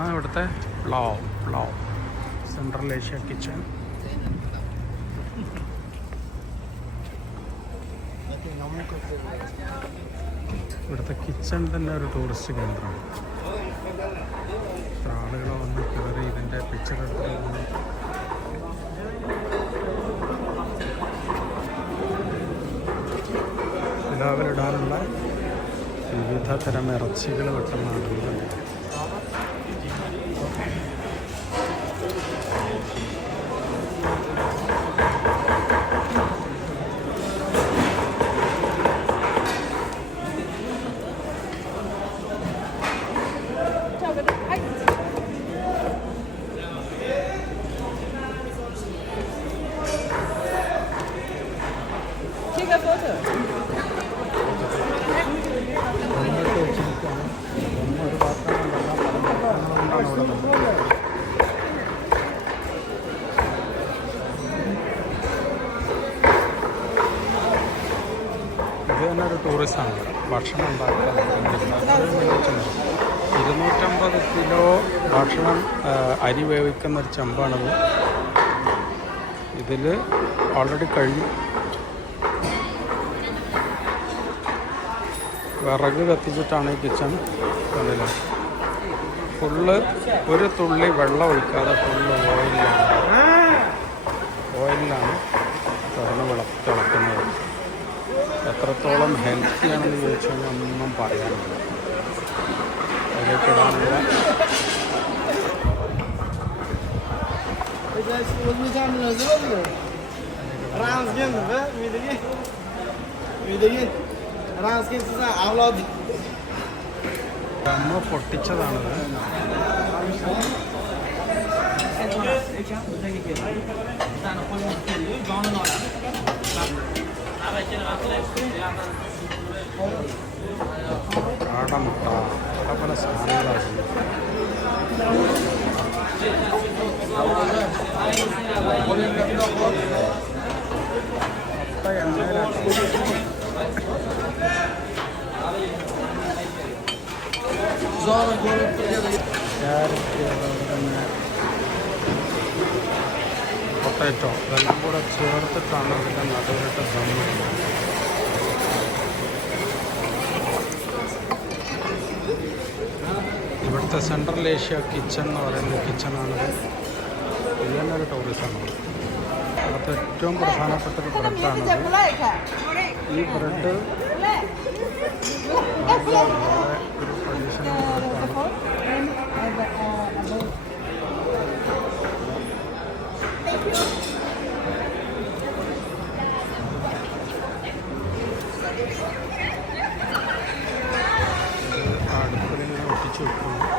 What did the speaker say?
ഇതാണ് ഇവിടുത്തെ പ്ലാവ് സെൻട്രൽ ഏഷ്യ കിച്ചൺ. ഇവിടുത്തെ കിച്ചൺ തന്നെ ഒരു ടൂറിസ്റ്റ് കേന്ദ്രമാണ്. ആളുകൾ വന്ന് കയറി ഇതിൻ്റെ പിക്ചർ എടുത്ത് പോകുന്നു. പിലാവിലിടാനുള്ള വിവിധ തരം ഇറച്ചികൾ വെട്ടുന്നതാണ്. ഇത് തന്നെ ഒരു ടൂറിസമാണ്. ഭക്ഷണം ഉണ്ടാക്കാൻ 250 കിലോ ഭക്ഷണം അരി വേവിക്കുന്ന ഒരു ചെമ്പാണത്. ഇതിൽ ഓൾറെഡി കഴിഞ്ഞു. വിറക് കത്തിച്ചിട്ടാണ് ഈ കിച്ചൺ. അതിൽ ഫുള്ള് ഒരു തുള്ളി വെള്ളം ഒഴിക്കാതെ ഫുള്ള് ഓയിലാണ് തിളക്കുന്നത്. എത്രത്തോളം ഹെൽത്തി ആണെന്ന് ചോദിച്ചു കഴിഞ്ഞാൽ ഒന്നും പറയാനില്ല. അതിലേക്കിടാനുള്ള നമ്മൾ പൊട്ടിച്ചതാണത്. കാടമുട്ട പല പല സാധനങ്ങളാണ്. പൊട്ടാറ്റോ ഇതെല്ലാം കൂടെ ചേർത്തിട്ടാണ് ഇതിൻ്റെ നടുവിലിട്ട് ദമ്മിടുന്നത്. ഇവിടുത്തെ സെൻട്രൽ ഏഷ്യ കിച്ചൺ എന്ന് പറയുന്ന കിച്ചണാണിത്. ഇത് തന്നെ ഒരു ടൂറിസമാണ്. അവിടുത്തെ ഏറ്റവും പ്രധാനപ്പെട്ടൊരു ബ്രെഡാണിത്. ഈ ബ്രെഡ് ഒരു ട്രഡീഷണൽ ബ്രെഡാണ്. അടുപ്പിലിങ്ങനെ ഒട്ടിച്ച് വെക്കുന്നു.